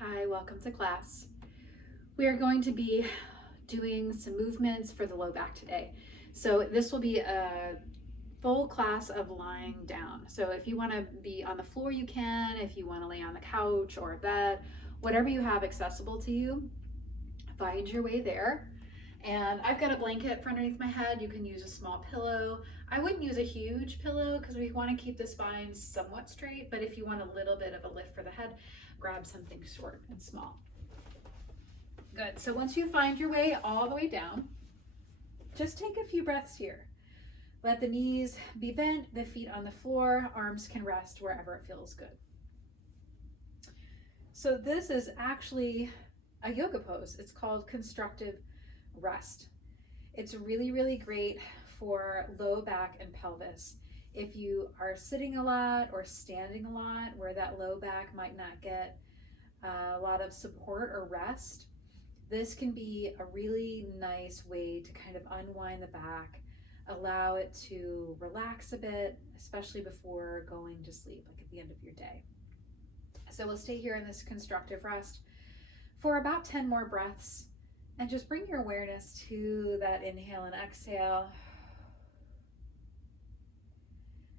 Hi, welcome to class. We are going to be doing some movements for the low back today. So this will be a full class of lying down. So if you want to be on the floor, you can. If you want to lay on the couch or a bed, whatever you have accessible to you, find your way there. And I've got a blanket for underneath my head. You can use a small pillow. I wouldn't use a huge pillow because we want to keep the spine somewhat straight, but if you want a little bit of a lift for the head, grab something short and small. Good. So once you find your way all the way down, just take a few breaths here. Let the knees be bent, the feet on the floor, arms can rest wherever it feels good. So this is actually a yoga pose. It's called constructive rest. It's really, really great for low back and pelvis. If you are sitting a lot or standing a lot where that low back might not get a lot of support or rest, this can be a really nice way to kind of unwind the back, allow it to relax a bit, especially before going to sleep, like at the end of your day. So we'll stay here in this constructive rest for about 10 more breaths, and just bring your awareness to that inhale and exhale.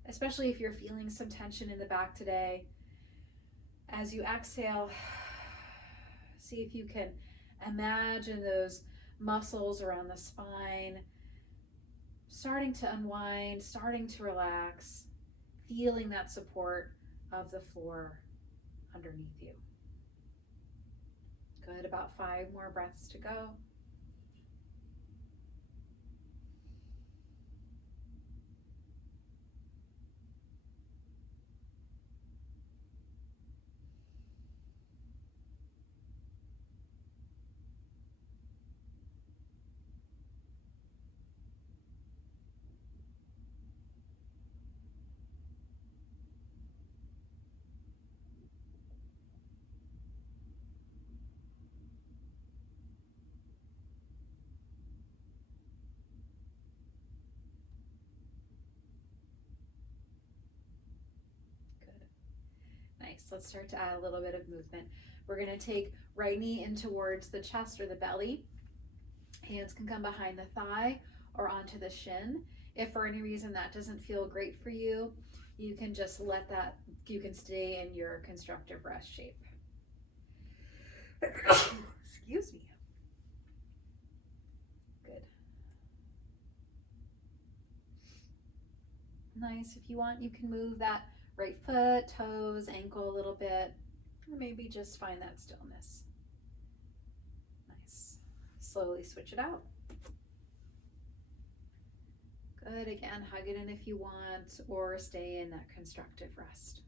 Especially if you're feeling some tension in the back today. As you exhale, see if you can imagine those muscles around the spine starting to unwind, starting to relax, feeling that support of the floor underneath you. Good, about 5 more breaths to go. Nice. Let's start to add a little bit of movement. We're going to take right knee in towards the chest or the belly. Hands can come behind the thigh or onto the shin. If for any reason that doesn't feel great for you, you can just you can stay in your constructive rest shape. Excuse me. Good. Nice. If you want, you can move that right foot, toes, ankle a little bit, or maybe just find that stillness. Nice. Slowly switch it out. Good. Again, hug it in if you want, or stay in that constructive rest.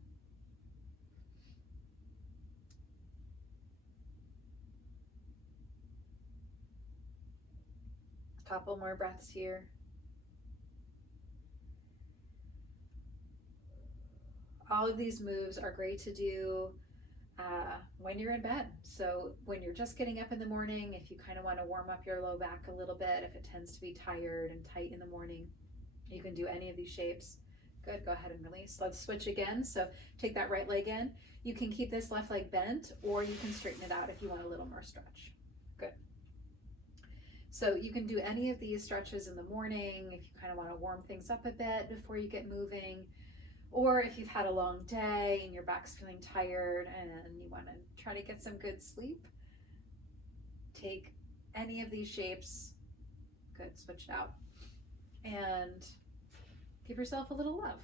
Couple more breaths here. All of these moves are great to do when you're in bed. So when you're just getting up in the morning, if you kind of want to warm up your low back a little bit, if it tends to be tired and tight in the morning, you can do any of these shapes. Good, go ahead and release. Let's switch again. So take that right leg in. You can keep this left leg bent, or you can straighten it out if you want a little more stretch. Good. So you can do any of these stretches in the morning if you kind of want to warm things up a bit before you get moving. Or if you've had a long day and your back's feeling tired and you want to try to get some good sleep, take any of these shapes. Good, switch it out. And give yourself a little love.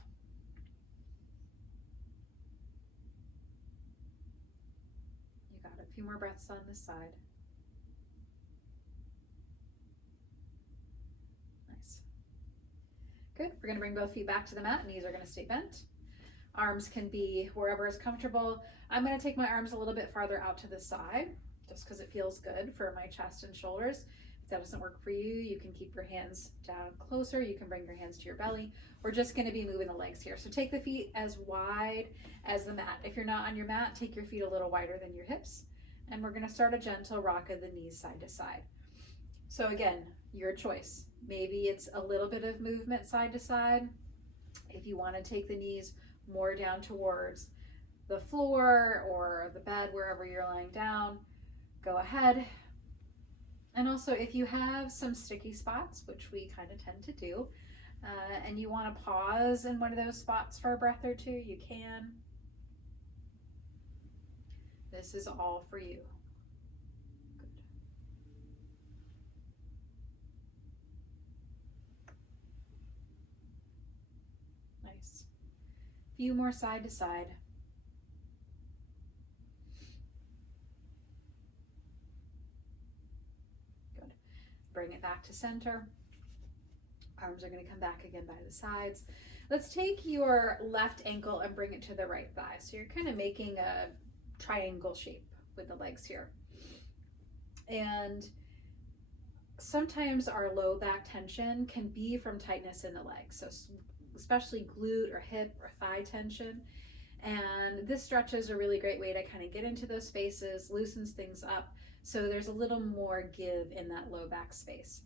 You got a few more breaths on this side. Good. We're going to bring both feet back to the mat. Knees are going to stay bent. Arms can be wherever is comfortable. I'm going to take my arms a little bit farther out to the side just because it feels good for my chest and shoulders. If that doesn't work for you, you can keep your hands down closer. You can bring your hands to your belly. We're just going to be moving the legs here. So take the feet as wide as the mat. If you're not on your mat, take your feet a little wider than your hips. And we're going to start a gentle rock of the knees side to side. So again, your choice. Maybe it's a little bit of movement side to side. If you want to take the knees more down towards the floor or the bed, wherever you're lying down, go ahead. And also, if you have some sticky spots, which we kind of tend to do, and you want to pause in one of those spots for a breath or two, you can. This is all for you. Good. Nice. Few more side to side. Good. Bring it back to center. Arms are going to come back again by the sides. Let's take your left ankle and bring it to the right thigh. So you're kind of making a triangle shape with the legs here. And sometimes our low back tension can be from tightness in the legs. So especially glute or hip or thigh tension. And this stretch is a really great way to kind of get into those spaces, loosens things up. So there's a little more give in that low back space.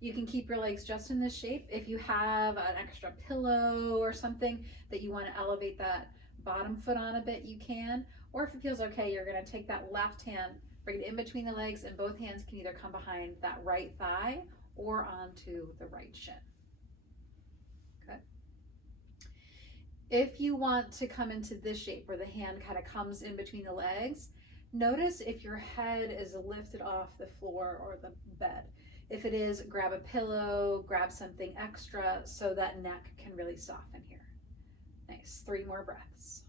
You can keep your legs just in this shape. If you have an extra pillow or something that you want to elevate that bottom foot on a bit, you can. Or if it feels okay, you're going to take that left hand, bring it in between the legs, and both hands can either come behind that right thigh or onto the right shin. Good. If you want to come into this shape where the hand kind of comes in between the legs, notice if your head is lifted off the floor or the bed. If it is, grab a pillow, grab something extra so that neck can really soften here. Nice. 3 more breaths.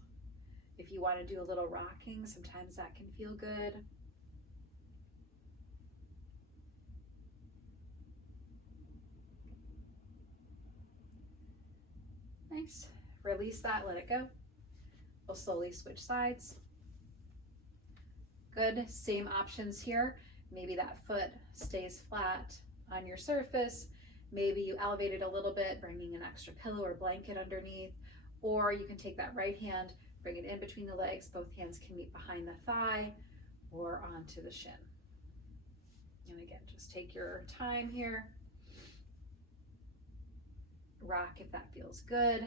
If you want to do a little rocking, sometimes that can feel good. Nice. Release that, let it go. We'll slowly switch sides. Good. Same options here. Maybe that foot stays flat on your surface. Maybe you elevate it a little bit, bringing an extra pillow or blanket underneath. Or you can take that right hand, bring it in between the legs. Both hands can meet behind the thigh or onto the shin. And again, just take your time here. Rock if that feels good.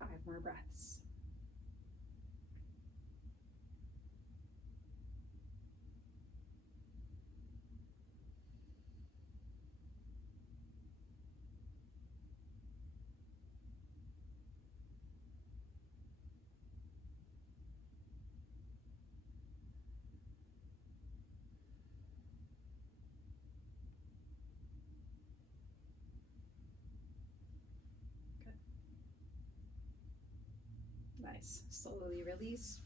5 more breaths. Nice. Slowly release.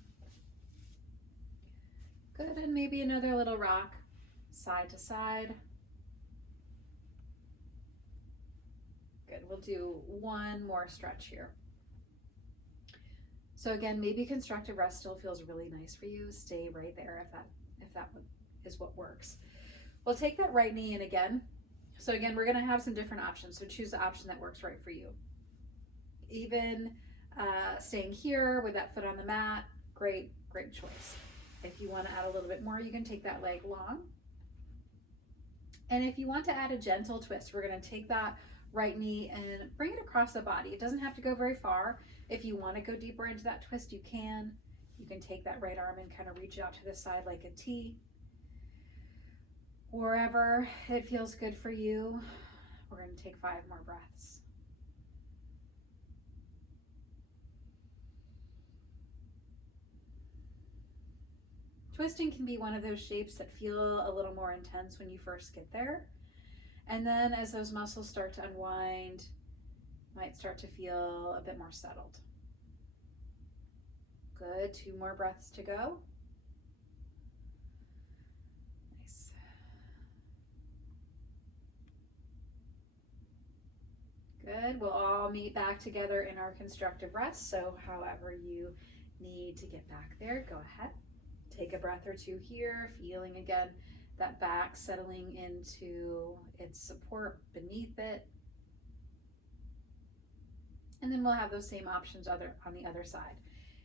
Good. And maybe another little rock side to side. Good. We'll do one more stretch here. So again, maybe constructive rest still feels really nice for you. Stay right there if that is what works. We'll take that right knee in again. So again, we're going to have some different options. So choose the option that works right for you. Even staying here with that foot on the mat, great choice. If you want to add a little bit more, you can take that leg long. And if you want to add a gentle twist, we're going to take that right knee and bring it across the body. It doesn't have to go very far. If you want to go deeper into that twist, you can. You can take that right arm and kind of reach out to the side like a T. Wherever it feels good for you. We're going to take 5 more breaths. Twisting can be one of those shapes that feel a little more intense when you first get there. And then as those muscles start to unwind, might start to feel a bit more settled. Good. 2 more breaths to go. Nice. Good. We'll all meet back together in our constructive rest. So however you need to get back there, go ahead. Take a breath or 2 here, feeling again that back settling into its support beneath it. And then we'll have those same options on the other side.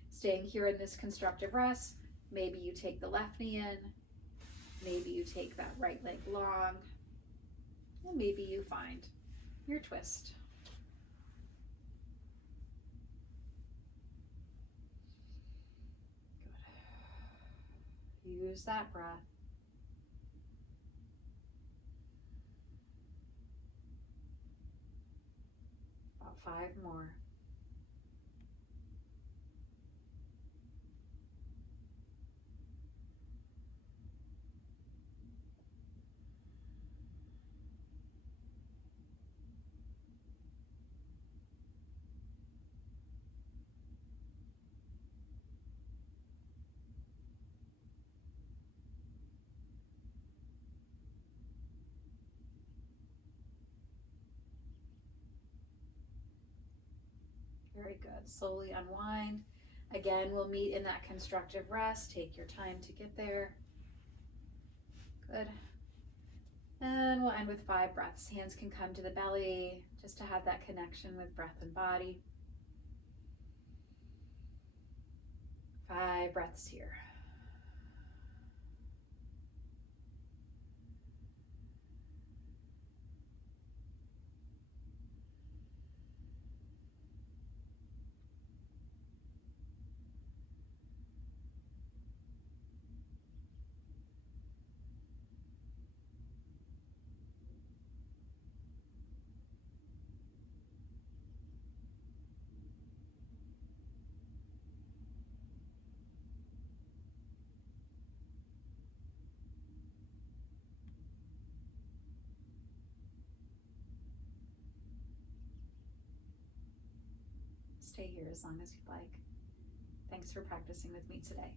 Staying here in this constructive rest, maybe you take the left knee in, maybe you take that right leg long, and maybe you find your twist. Use that breath. About 5 more. Very good. Slowly unwind. Again, we'll meet in that constructive rest. Take your time to get there. Good. And we'll end with 5 breaths. Hands can come to the belly just to have that connection with breath and body. 5 breaths here. Stay here as long as you'd like. Thanks for practicing with me today.